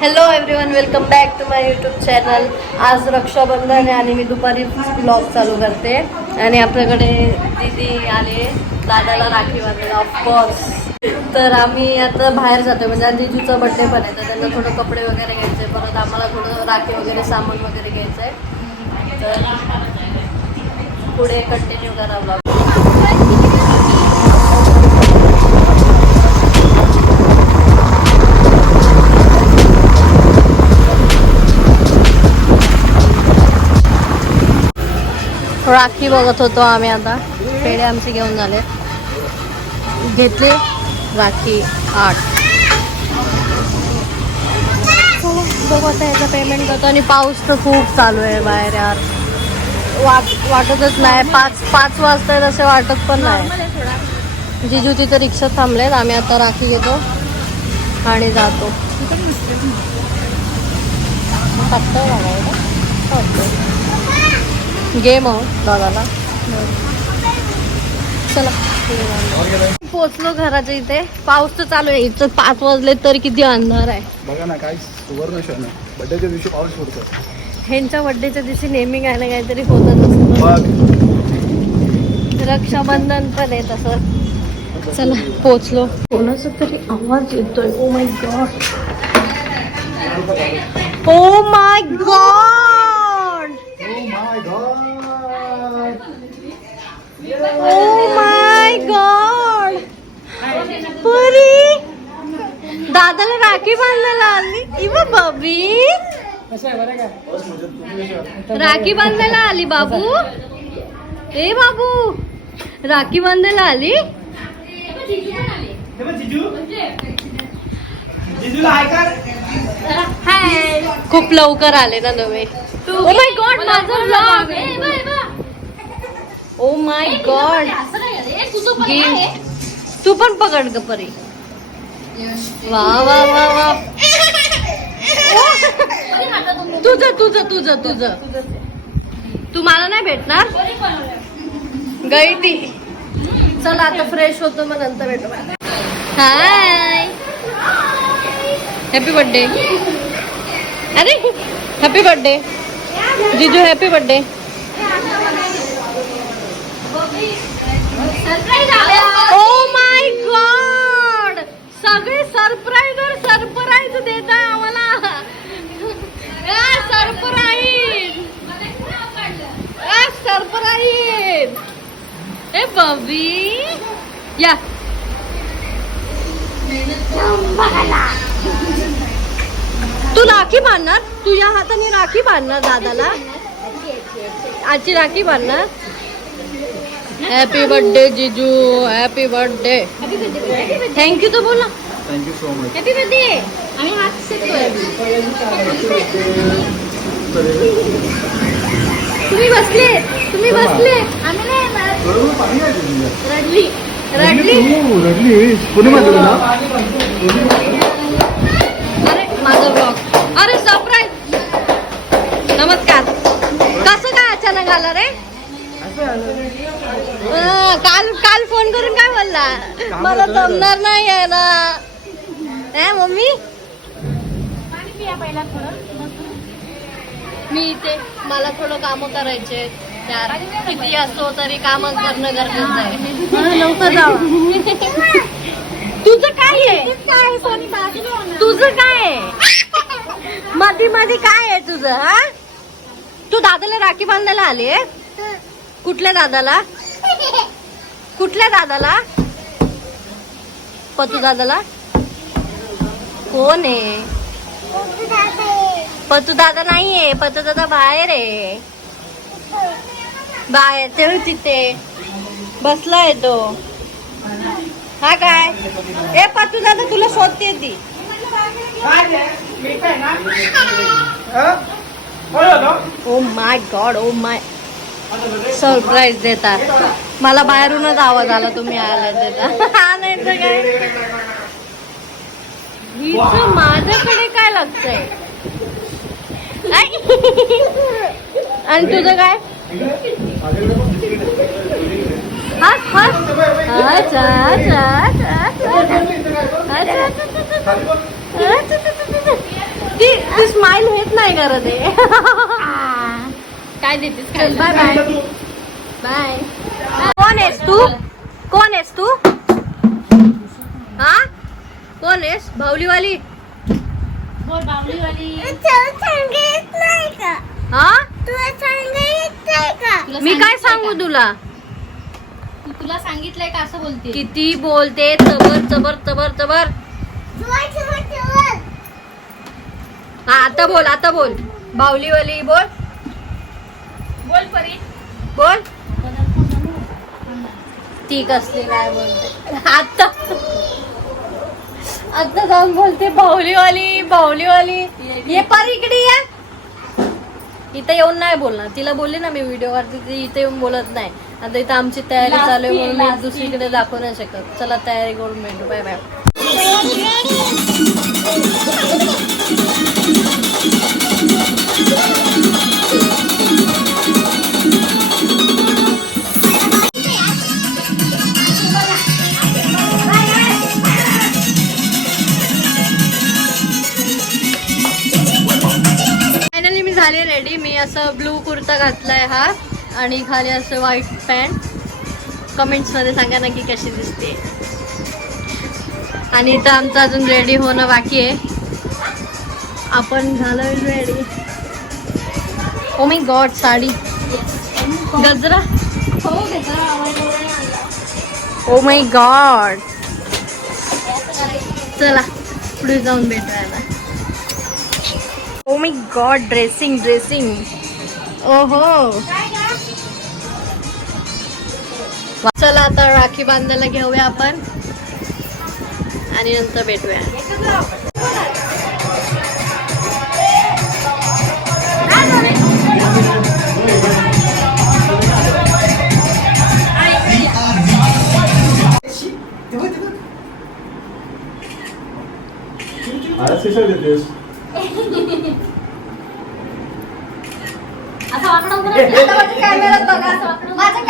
Hello everyone, welcome back to my YouTube channel. आज रक्षाबंधन आहे आणि मी दुपारी ब्लॉग चालू करते. आणि आपल्याकडे दीदी आले, दादाला राखी बांधायला ऑफकोर्स. तर आम्ही आता बाहेर जातोय, म्हणजे दीदीचा बड्डे पण आहे, तर त्यांना थोडं कपडे वगैरे घ्यायचे, परत आम्हाला थोडं राखी वगैरे सामान वगैरे घ्यायचं आहे. तर पुढे कंटिन्यू करा ब्लॉग. राखी बघत होतो आम्ही. आता पेढे आमचे घेऊन झाले, घेतले राखी 8. बघू आता याचं पेमेंट करतो. आणि पाऊस तर खूप चालू आहे बाहेर यार, वाटतच नाही. 5 वाजता तसे वाटत पण नाही. जिजू तिथं रिक्षा थांबलेत, आम्ही आता राखी घेतो आणि जातो. गेम दादाला. चला पोचलो घराच्या इथे. पाऊस तर चालू आहे, इथं 5 वाजले तरी किती अंधार आहे बघा ना. काय सुवर्ण क्षण आहे, बड्डेच्या दिवशी पाऊस पडतो. ह्यांच्या बड्डेच्या दिवशी नेहमी काय ना काहीतरी होतच असतं. रक्षाबंधन पण आहे तसं. चला पोचलो. कोणाचा तरी आवाज येतोय. Oh my god, oh my god, oh my god. पुरी दादाला राखी बांधायला आली. इवा बबी राखी बांधायला आली. बाबू, ए बाबू, राखी बांधायला आली. खूप लवकर आले ना नव्हे. ओ माय गॉड, माझा vlog. Oh my god, gift. तू पण पकड ग परी. वा वा वा वा. तुझं तुझं तुझं तुझं तू मला नाही भेटणार गई ती. चला आता फ्रेश होतो, मग नंतर भेटू. हाय, हॅपी बर्थडे. अरे हॅपी बर्थडे जीजू, happy birthday. O my God, सगळे सरप्राईज देत आहे आम्हाला. सरप्राईज. ए बबी या. तू राखी बांधणार, तू या हाताने राखी बांधणार दादाला. आजची राखी बांधणार. हॅपी बर्थडे जीजू, हॅपी बर्थडे. थँक्यू तो बोला. Thank you so much. Happy birthday. आम्ही हात शेकतोय. तुम्ही बसले. आम्ही नाही. रडली कोणी माझं. अरे माझा ब्लॉग. अरे सरप्राईज. नमस्कार. कसं काय अचानक आलं रे? काल फोन करून काय बोलला, मला जमणार नाही आहे ना मम्मी. मी इथे, मला थोडं काम करायचे यार. किती असो तरी काम करणं गरजेचं आहे. लवकर जाऊ. तुझं काय आहे? तुझं काय आहे? मध्ये काय आहे तुझं? हा, तू दादाला राखी बांधायला आली. कुठल्या दादाला? पतू दादाला. कोण आहे? पतू दादा नाहीये, पतू दादा बाहेर आहे. बाहेर ते तिथे बसलाय तो. हा काय? ए पतू दादा, तुला शोधते ती. ओ my god, oh my. Surprise देतात मला. बाहेरूनच आवाज आला तुम्ही आला देता. हा नाही तर काय. हिचं माझ्याकडे काय लागतंय. आणि तुझं काय? ती स्माइल हेच नाही करत आहे. काय देतेस बाय बाय बाय. कोण आहेस तू? कोण आहेस तू? हा कोण आहेस? भावलीवाली? बोल बावलीवाली. हा तुला मी काय सांगू तुला? तुला सांगितलंय का असं बोलते? किती बोलते चबर चबर चबर चबर. हा आता बोल, आता बोल. बावलीवाली बोल, बोल परी. बोल. ती कसली काय बोलते आता? आता जाऊन बोलते बाहुलीवाली बाहुलीवाली. ये पर इकडे ये. इथं येऊन नाही बोलणार. तिला बोलली ना मी व्हिडिओ वरती, ती इथे येऊन बोलत नाही. आता इथं आमची तयारी चालू आहे म्हणून मी दुसरीकडे दाखवू नाही शकत. चला तयारी करून भेटू. Bye bye. फायनली मी झाले रेडी. मी असं ब्लू कुर्ता घातलाय हा आणि खाली असं व्हाईट पॅन्ट. कमेंट्स मध्ये सांगा ना की कशी दिसते. आणि इथं आमचं अजून रेडी होणं बाकी आहे. आपण झालोय ready. Oh my god sari gajra. Oh my god. चला पुढे जाऊन भेटायला. Oh my god dressing dressing. ओहो चला आता राखी बांधायला घेऊया आपण आणि नंतर भेटूया.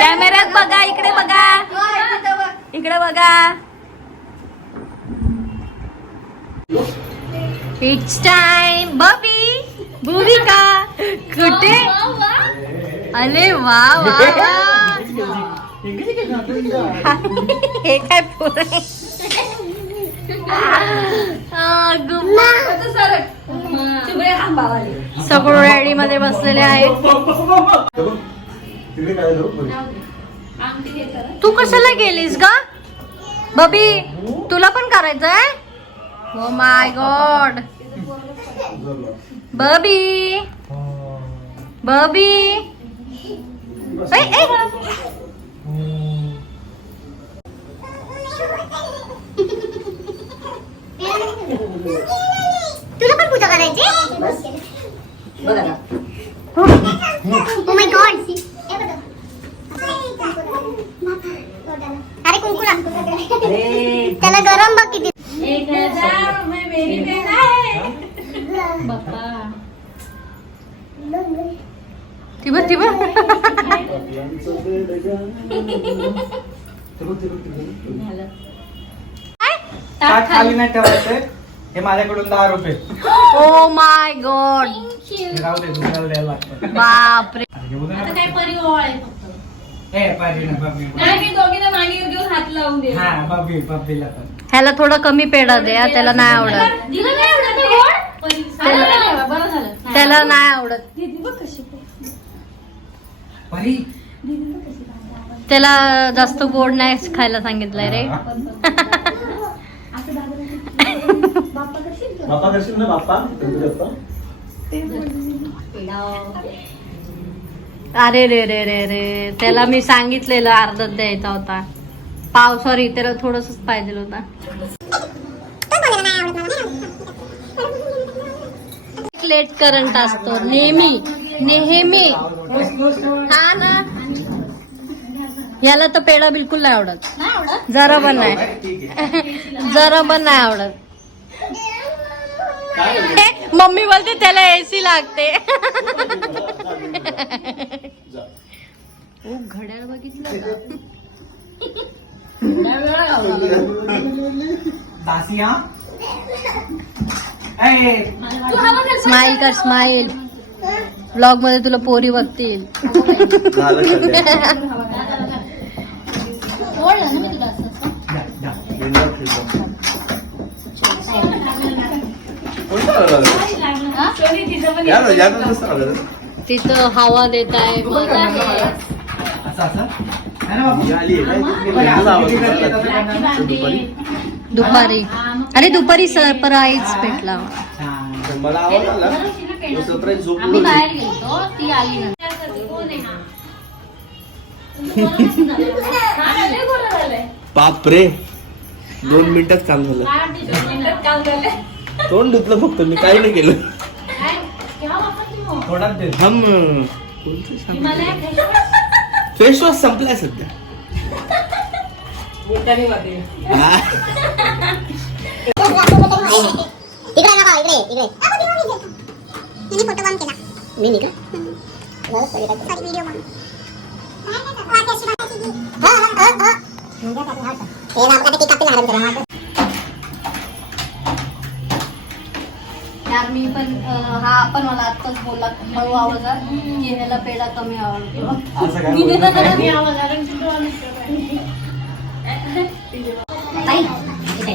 कॅमेऱ्यात बघा. इकडे बघा. इकडे बघा. It's time. बबी भूमिका कुठे? अरे वा वा वा. हे काय पोर सगळं रेडी मध्ये बसलेले आहेत. तू कशाला गेलीस ग बबी? तुला पण करायचंय? ओ माय गॉड. बबी बबी. ए, ए. तुला पण पूजा करायची? ओ माय गॉड. अरे कुंकू लाग. त्याला गरम बघ किती. 1000 रुपये मेरी बेटा है. बाप्पा तिबा तिबा. ताट खाली नाही ठेवायचंय. हे माझ्याकडून 10 रुपये. ओ माय गॉड. हे राहू दे, दुसऱ्याला द्यायला लागतं. बापरे. घेऊ दे ना. आता काय परी ओवाळ फक्त. ए पाजी ना बाबी. नाही मी दोघींना मांडीवर घेऊन हात लावून दे. हा बाबी बाबीला पण. ह्याला थोडं कमी पेढा दे हा, त्याला नाही आवडत. दिलं नाही एवढं ते गोड? परी त्याला- बरं झालं. त्याला नाही आवडत. दीदी बघ कशी. परी त्याला जास्त गोड नाही खायला सांगितलंय रे. बाप्पा करशील ना बाप्पा? अरे रे रे रे रे. त्याला मी सांगितलेलं अर्धात द्यायचा होता. पाव सॉरी त्याला थोडंसंच पाहिजे होता. लेट करंट असतो नेहमी नेहमी. हा ना. याला तर पेढा बिलकुल नाही आवडत. नाही आवडत? जरा पण नाही. जरा पण नाही आवडत. मम्मी बोलते त्याला एसी लागते. ओ घड्याळ बघितलं का? दासी हा. तू हवा कर. स्माइल कर स्माइल. ब्लॉग मध्ये तुला पोरी बघतील. झालं सध्या. ओढलं ना मी तुला असं. कोणतं आलं? हा? सोनी तिचं पण याला यातच नसतं आलं. तिथं हवा देत आहे बोलत आहे. असं असं है ना बाबू? ही आली आहे काय? हे बघा, तुझा आवाज किती होता. गर्दी येतात त्यांना. दुपारी दुपारी. अरे दुपारी सरप्राईज भेटला. छान. तर मला आवाज आला सरप्राईज झोप आम्ही उडवली. बाहेर गेलो ती आली ना. कोण आहे हा? हा, लय बोलत आलंय. बाप रे 2 मिनिटात काम झालं. मिनिटात काम करलंय. तोंड धुतलं फक्त मी काही नाही केलं. काय? केव्हा वापरते मग? थोडाच दे. हम हिमालया फेस वॉश संपलाय सध्या. बोटाने वाटे. हा. इकडे नका इकडे इकडे मी फोटो काम केला मी निघा सॉरी व्हिडिओ काम हे नाम का टिका पे हरम करा. यार मी पण हा पण मला आत्ताच बोलला हळू आवाजात की ह्याला पेढा कमी आवडतो. असं काय बोलत नाही. मी आवाज आला की तू आलीस का काय? ताई इथे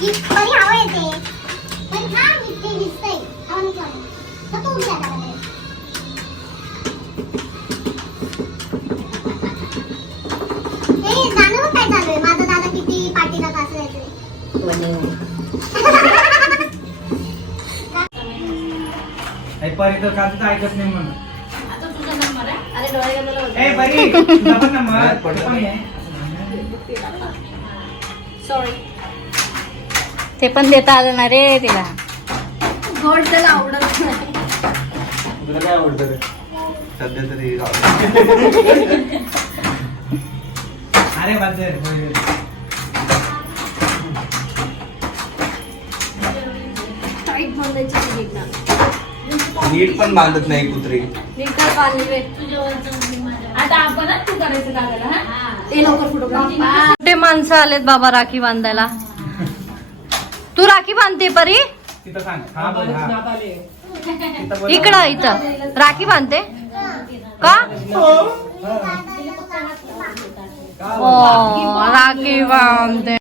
ही बरी हवा येते पण हा निघते दिसतंय हवा तर तू उभी राहा. हे जाणवं काय चालू आहे माझा दादा किती पाठीला कसं येते नाही, परी तर काहीच ऐकत नाही म्हणून. आता तुझा नंबर आहे. अरे डोळे गेलेले होते. ए परी तुझा पण नंबर पण आहे. सॉरी. ते पण देता आलं ना रे तिला. गोड त्याला आवडत नाही. तुला काय आवडतं रे? सध्या तरी राहू दे. अरे बाजर टाईट बांधायची ती एकदा. नीट पण बांधत नाही कुत्री. नीट काय बांधली रे. आता आपण तू करायचं दादाला हा? ते लवकर फोटोग्राफ. मोठे माणसं आलेत बाबा राखी बांधायला. तू राखी बांधते परी. तिथं सांग. हा बोल हा. तिथं बोल. इकडं इथं राखी बांधते का? ओ राखी बांधते.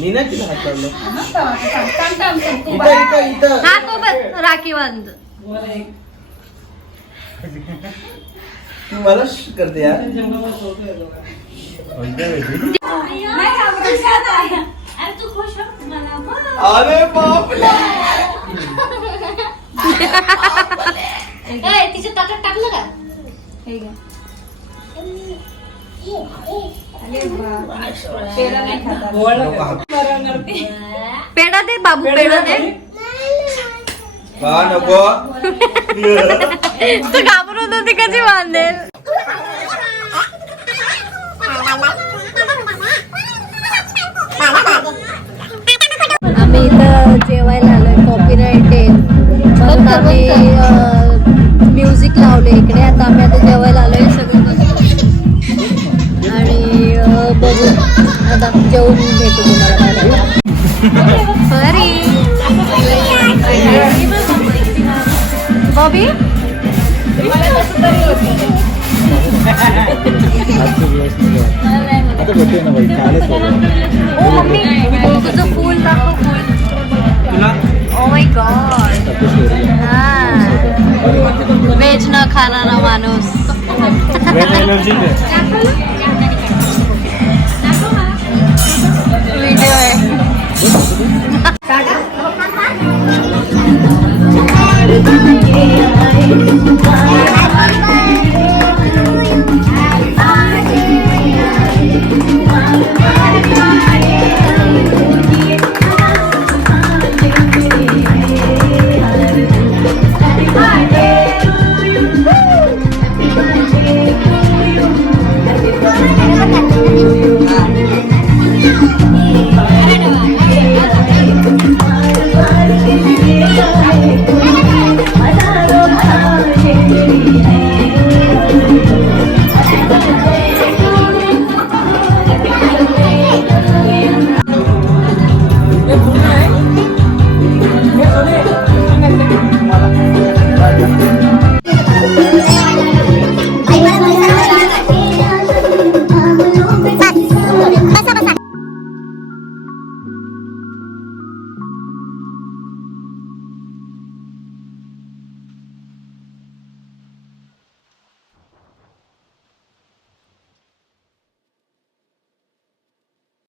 मी नाही तिला हात लावलं. काम करते. इथं इथं इथं. हा तो बस राखी बांध. तू मला करते यार. अरे तू खुश हो मला बघ. अरे बापरे. ए, तिच्या ताटात टाकलं का? हे घ्या. पेढा दे बाबू पेढा दे. का नको. तू घाबरत होती कशी बांधेल. आम्ही इथं जेवायला आलोय कॉपीराइट आहे म्हणून आम्ही म्युझिक लावले इकडे. आता आम्ही आता जेवायला आलोय सगळे आणि बघू आता जेवून भेटू तुम्हाला. सॉरी बॉबी. ओ मम्मी तुझं फुल दाखव फुल. तुला ओ माय गॉड. व्हेज न खाणारा माणूस.